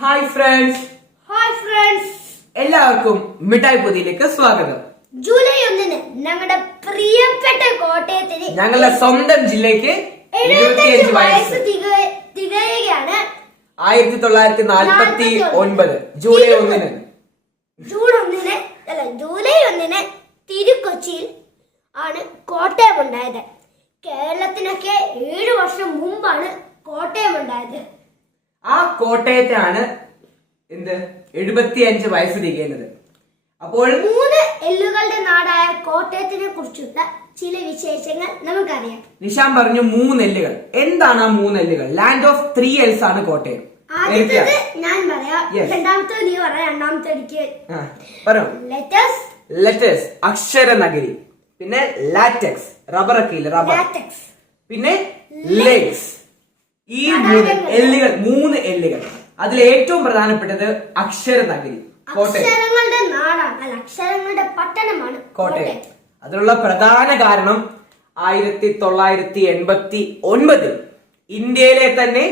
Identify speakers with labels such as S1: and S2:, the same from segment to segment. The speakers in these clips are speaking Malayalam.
S1: ഹായ് ഫ്രണ്ട്സ്
S2: ഹായ് ഫ്രണ്ട്സ്
S1: എല്ലാവർക്കും മിഠായി പൊതിയിലേക്ക് സ്വാഗതം.
S2: ജൂലൈ ഒന്നിന് ഞങ്ങളുടെ പ്രിയപ്പെട്ട കോട്ടയത്തിന്
S1: ഞങ്ങളുടെ സ്വന്തം ജില്ലയ്ക്ക്
S2: എഴുപത്തിയഞ്ച് വയസ്സ്.
S1: വയസ്സ്
S2: തികയുകയാണ്.
S1: ആയിരത്തി തൊള്ളായിരത്തി നാൽപ്പത്തി ഒൻപത് ജൂലൈ ഒന്നിന്.
S2: ജൂൺ ഒന്നിന് അല്ല ജൂലൈ ഒന്നിന് തിരുക്കൊച്ചിയിൽ ആണ് കോട്ടയം ഉണ്ടായത് കേരളത്തിനൊക്കെ ഏഴു വർഷം മുമ്പാണ് കോട്ടയം ഉണ്ടായത്
S1: ആ കോട്ടയത്താണ് എന്ത്? എഴുപത്തി അഞ്ച് വയസ്സ് തികയുന്നത്. അപ്പോൾ
S2: മൂന്ന് എല്ലുകളുടെ നാടായ കോട്ടയത്തിനെ കുറിച്ചുള്ള ചില വിശേഷങ്ങൾ നമുക്കറിയാം.
S1: നിഷാൻ പറഞ്ഞു മൂന്ന് എല്ലുകൾ. എന്താണ് ആ മൂന്ന് എല്ലുകൾ? ലാൻഡ് ഓഫ് ത്രീ എൽസ് ആണ് കോട്ടയം.
S2: ആദ്യത്തേത് ഞാൻ പറയാം. നീ പറയാം. രണ്ടാമത്തെ എനിക്ക്
S1: അക്ഷര നഗരി പിന്നെ ലാറ്റക്സ് റബ്ബർ ഒക്കെ ഇല്ല? റബ്ബർ പിന്നെ ലെഗ്സ് ഈ മൂന്ന് എല്ലുകൾ മൂന്ന് എല്ലുകൾ. അതിൽ ഏറ്റവും പ്രധാനപ്പെട്ടത് അക്ഷര നഗരി കോട്ടയം.
S2: അക്ഷരങ്ങളുടെ നാടാണ്. അല്ല അക്ഷരങ്ങളുടെ പട്ടണമാണ്
S1: കോട്ടയം. അതിനുള്ള പ്രധാന കാരണം ആയിരത്തി തൊള്ളായിരത്തി എൺപത്തി ഒൻപതിൽ ഇന്ത്യയിലെ തന്നെ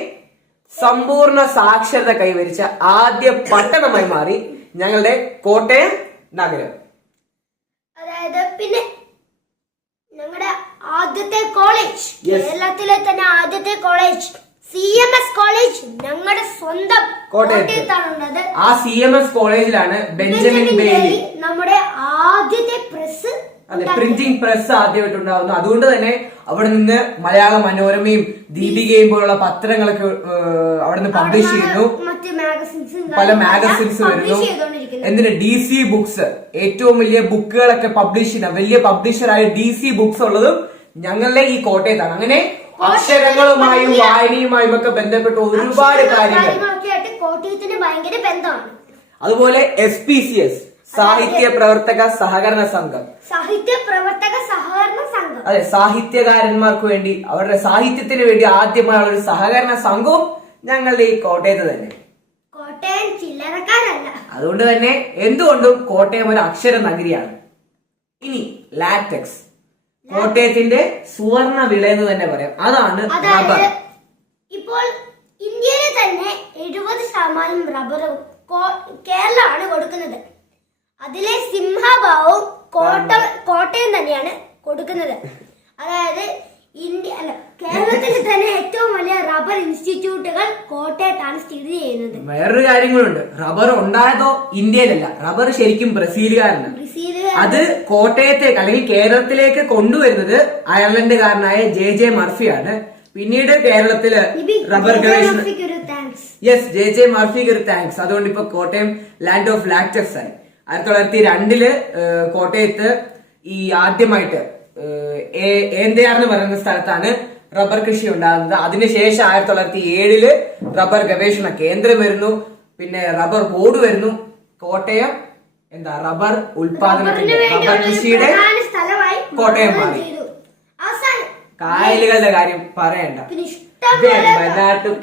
S1: സമ്പൂർണ സാക്ഷരത കൈവരിച്ച ആദ്യ പട്ടണമായി മാറി ഞങ്ങളുടെ കോട്ടയം നഗരം.
S2: അതായത് പിന്നെ ഞങ്ങളുടെ ആദ്യത്തെ കോളേജ്. കേരളത്തിലെ തന്നെ ആദ്യത്തെ college. C M S college ഞങ്ങളുടെ സ്വന്തം
S1: കോട്ടയത്ത്.
S2: കോട്ടയത്താണുള്ളത്.
S1: ആ സി എം എസ് കോളേജിലാണ് ബെഞ്ചമിൻ ബേലി
S2: നമ്മുടെ ആദ്യത്തെ പ്രസ്
S1: അതെ പ്രിന്റിംഗ് പ്രസ് ആദ്യമായിട്ട് ഉണ്ടാകുന്നു അതുകൊണ്ട് തന്നെ അവിടെ നിന്ന് മലയാള മനോരമയും ദീപികയും പോലുള്ള പത്രങ്ങളൊക്കെ അവിടെ നിന്ന് പബ്ലിഷ് ചെയ്യുന്നു.
S2: മറ്റു മാഗസിൻസും
S1: പല മാഗസിൻസ് വരുന്നു. എന്തിന്? ഡി സി ബുക്സ് ഏറ്റവും വലിയ ബുക്കുകളൊക്കെ പബ്ലിഷ് ചെയ്യുന്ന വലിയ പബ്ലിഷറായ ഡി സി ബുക്സ് ഉള്ളതും ഞങ്ങളുടെ ഈ കോട്ടയത്താണ്. അങ്ങനെ അക്ഷരങ്ങളുമായും വായനയുമായും ഒക്കെ ബന്ധപ്പെട്ട ഒരുപാട് കാര്യങ്ങൾ. അതുപോലെ എസ് പി സി എസ് സാഹിത്യ പ്രവർത്തക സഹകരണ സംഘം.
S2: സാഹിത്യ പ്രവർത്തക സഹകരണ സംഘം.
S1: അതെ സാഹിത്യകാരന്മാർക്ക് വേണ്ടി അവരുടെ സാഹിത്യത്തിന് വേണ്ടി ആദ്യമായുള്ള ഒരു സഹകരണ സംഘവും ഞങ്ങളുടെ ഈ കോട്ടയത്ത് തന്നെ.
S2: കോട്ടയം ചില്ലറക്കാരല്ല.
S1: അതുകൊണ്ട് തന്നെ എന്തുകൊണ്ടും കോട്ടയം ഒരു അക്ഷര നഗരിയാണ്. ഇനി ലാറ്റക്സ് കോട്ടയത്തിന്റെ സുവർണ വില എന്ന് തന്നെ പറയാം. അതാണ് റബ്ബർ.
S2: അതായത് ഇപ്പോൾ ഇന്ത്യയിലെ തന്നെ എഴുപത് ശതമാനം റബ്ബറും കേരളമാണ് കൊടുക്കുന്നത്. അതിലെ സിംഹഭാവവും കോട്ട കോട്ടയം തന്നെയാണ് കൊടുക്കുന്നത്. അതായത് ഇന്ത്യ അല്ല കേരളത്തിൽ തന്നെ ഏറ്റവും വലിയ റബ്ബർ ഇൻസ്റ്റിറ്റ്യൂട്ടുകൾ കോട്ടയത്താണ് സ്ഥിതി ചെയ്യുന്നത്.
S1: വേറൊരു കാര്യങ്ങളുണ്ട്. റബ്ബർ ഉണ്ടായതോ ഇന്ത്യയിലല്ല. റബ്ബർ ശരിക്കും ബ്രസീലുകാരനാണ്.
S2: ബ്രസീൽ
S1: അത് കോട്ടയത്തേക്ക് അല്ലെങ്കിൽ കേരളത്തിലേക്ക് കൊണ്ടുവരുന്നത് അയർലൻഡുകാരനായ ജെ ജെ മർഫിയാണ്. പിന്നീട് കേരളത്തിൽ റബ്ബർ ഗവേഷണ യെസ് ജെ ജെ മർഫിക്ക് ഒരു താങ്ക്സ് അതുകൊണ്ട് ഇപ്പൊ കോട്ടയം ലാൻഡ് ഓഫ് ലാക്ടക്സ് ആയി. ആയിരത്തി തൊള്ളായിരത്തി രണ്ടിൽ കോട്ടയത്ത് ഈ ആദ്യമായിട്ട് ഏന്തയാർ എന്ന് പറയുന്ന സ്ഥലത്താണ് റബ്ബർ കൃഷി ഉണ്ടാകുന്നത്. അതിനുശേഷം ആയിരത്തി തൊള്ളായിരത്തി ഏഴിൽ റബ്ബർ ഗവേഷണ കേന്ദ്രം വരുന്നു. പിന്നെ റബ്ബർ ബോർഡ് വരുന്നു. കോട്ടയം എന്താ റബ്ബർ ഉൽപാദനത്തിന്റെ റബ്ബർ കൃഷിയുടെ കോട്ടയം മാറി. കായലുകളുടെ കാര്യം പറയണ്ട.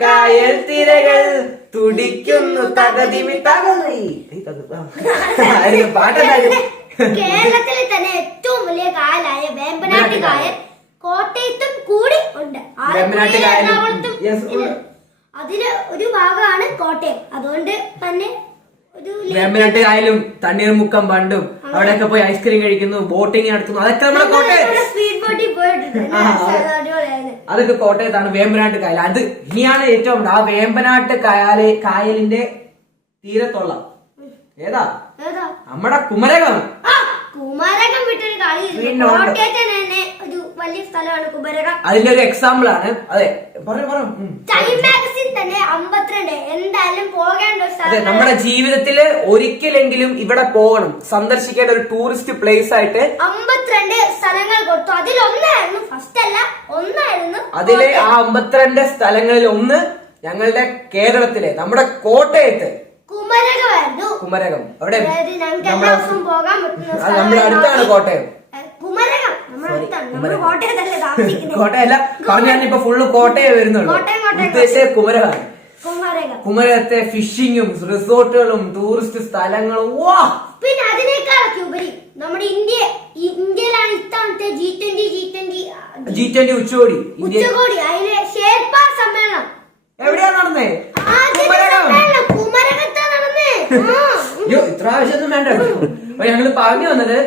S1: കായൽ തിരകൾ തുടിക്കുന്നു തകതിമി തകതി പാട്ടുണ്ടായിരുന്നു
S2: കേരളത്തിലെ തന്നെ ഏറ്റവും വലിയ കായലായ വേമ്പനാട്ട് കായൽ. കോട്ടയത്തും കൂടി ഉണ്ട്. എറണാകുളത്തും അതിൽ ഒരു ഭാഗമാണ് കോട്ടയം. അതുകൊണ്ട് തന്നെ
S1: വേമ്പനാട്ട് കായലും തണ്ണീർമുക്കം ബണ്ടും അവിടെയൊക്കെ പോയി ഐസ്ക്രീം കഴിക്കുന്നു ബോട്ടിംഗ് നടത്തുന്നു. അതൊക്കെ നമ്മുടെ കോട്ടയം. അതൊക്കെ കോട്ടയത്താണ് വേമ്പനാട്ട് കായൽ. അത് ഇനിയാണ് ഏറ്റവും ആ വേമ്പനാട്ട് കായൽ കായലിന്റെ തീരത്തുള്ള. ഏതാ? നമ്മടെ കുമരകം.
S2: കുമരകം വിട്ടൊരു കളി
S1: പിന്നെ ഉണ്ട്.
S2: കോട്ടയത്തിന് തന്നെ ഒരു വലിയ സ്ഥലമാണ് കുമാരകം
S1: അതിന്റെ ഒരു എക്സാമ്പിൾ ആണ്. അതെ. പറഞ്ഞു പറഞ്ഞു ഉം.
S2: ടൈം മാഗസിൻ തന്നെ അമ്പത്തിരണ്ട്. എന്തായാലും പോകേണ്ട ഒരു
S1: അതെ
S2: സ്ഥലം.
S1: നമ്മുടെ ജീവിതത്തിൽ ഒരിക്കലെങ്കിലും ഇവിടെ പോകണം. സന്ദർശിക്കേണ്ട ഒരു ടൂറിസ്റ്റ് പ്ലേസ് ആയിട്ട്
S2: അമ്പത്തിരണ്ട് സ്ഥലങ്ങൾ കൊടുത്തു. അതിലൊന്നായിരുന്നു ഫസ്റ്റ് അല്ല ഒന്നായിരുന്നു
S1: അതിലെ ആ അമ്പത്തിരണ്ട് സ്ഥലങ്ങളിൽ ഒന്ന് ഞങ്ങളുടെ കേരളത്തിലെ നമ്മുടെ കോട്ടയത്ത് കുമരകം അവിടെ നമ്മുടെ അടുത്താണ് കോട്ടയം. കോട്ടയല്ല പറഞ്ഞു ഇപ്പൊ ഫുള്ള് കോട്ടയം വരുന്നുള്ളൂ. ഉദ്ദേശിച്ച
S2: കുമരകം.
S1: കുമരകത്തെ ഫിഷിങ്ങും റിസോർട്ടുകളും ടൂറിസ്റ്റ് സ്ഥലങ്ങളും വാ!
S2: പിന്നെ അതിനേക്കാളൊക്കെ ഉപരി നമ്മുടെ ഇന്ത്യ ഇന്ത്യയിലാണ് ഇത്തവണത്തെ G twenty G twenty
S1: G twenty ഉച്ചകോടി.
S2: ഉച്ചകോടി. അതിലെ ഷേർപ്പ സമ്മേളനം
S1: എവിടെയാ നടന്നേ
S2: ആദ്യത്തെ
S1: കുമരകം
S2: സമ്മേളനം കുമരകം
S1: ആവശ്യമൊന്നും വേണ്ട. അപ്പൊ ഞങ്ങൾ പറഞ്ഞു വന്നത്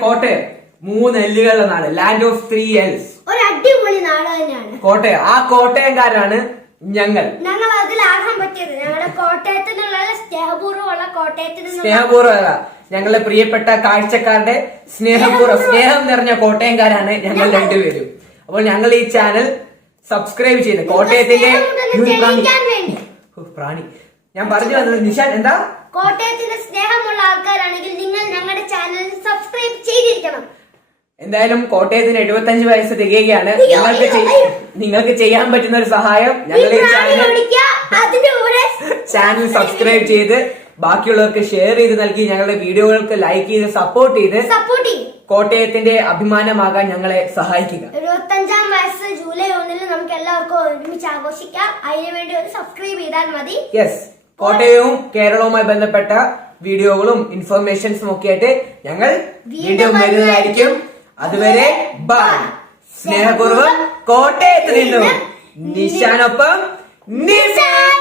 S1: കോട്ടയം. മൂന്ന് എല്ലുകളുടെ നാട് ലാൻഡ് ഓഫ് ത്രീ എൽസ്
S2: ഒരു അടിപൊളി നാട് തന്നെയാണ്.
S1: കോട്ടയം. ആ കോട്ടയംകാരാണ് ഞങ്ങൾ.
S2: ഞങ്ങൾ അതിൽ അതിലാകാൻ പറ്റിയത്. ഞങ്ങളുടെ കോട്ടയത്തിൽ നിന്നുള്ള സ്നേഹപൂർവമുള്ള കോട്ടയത്തിൽ നിന്നുള്ള
S1: സ്നേഹപൂർവ ഞങ്ങളുടെ പ്രിയപ്പെട്ട കാഴ്ചക്കാരുടെ സ്നേഹപൂർവം സ്നേഹം നിറഞ്ഞ കോട്ടയംകാരാണ് ഞങ്ങൾ രണ്ടുപേരും. അപ്പോൾ ഞങ്ങൾ ഈ ചാനൽ സബ്സ്ക്രൈബ് ചെയ്ത് കോട്ടയത്തിന്റെ പ്രാണി. ഞാൻ പറഞ്ഞു വന്നത് നിഷാൻ എന്താ?
S2: കോട്ടയത്തിന് സ്നേഹമുള്ള ആൾക്കാരാണെങ്കിൽ നിങ്ങൾ ഞങ്ങളുടെ ചാനൽ സബ്സ്ക്രൈബ് ചെയ്തിരിക്കണം.
S1: എന്തായാലും കോട്ടയത്തിന് എഴുപത്തഞ്ച് വയസ്സ് തികയുകയാണ്. നിങ്ങൾക്ക്. നിങ്ങൾക്ക് ചെയ്യാൻ പറ്റുന്ന ഒരു സഹായം
S2: പ്രാണി
S1: ചാനൽ സബ്സ്ക്രൈബ് ചെയ്ത് ബാക്കിയുള്ളവർക്ക് ഷെയർ ചെയ്ത് നൽകി ഞങ്ങളുടെ വീഡിയോകൾക്ക് ലൈക്ക് ചെയ്ത് സപ്പോർട്ട് ചെയ്ത്
S2: സപ്പോർട്ട് ചെയ്യും.
S1: കോട്ടയത്തിന്റെ അഭിമാനമാകാൻ ഞങ്ങളെ സഹായിക്കുക.
S2: എഴുപത്തഞ്ചാം വയസ്സ് ജൂലൈ ഒന്നിന് നമുക്ക് എല്ലാവർക്കും ഒരുമിച്ച് ആഘോഷിക്കാം. അതിനു വേണ്ടി ഒരു സബ്സ്ക്രൈബ് ചെയ്താൽ മതി.
S1: യെസ് കോട്ടയവും കേരളവുമായി ബന്ധപ്പെട്ട വീഡിയോകളും ഇൻഫർമേഷൻസും ഒക്കെ ആയിട്ട് ഞങ്ങൾ വീണ്ടും വരുന്നതായിരിക്കും. അതുവരെ ബൈ. സ്നേഹപൂർവം കോട്ടയത്ത് നിന്നും നിശാനൊപ്പം നിശാൻ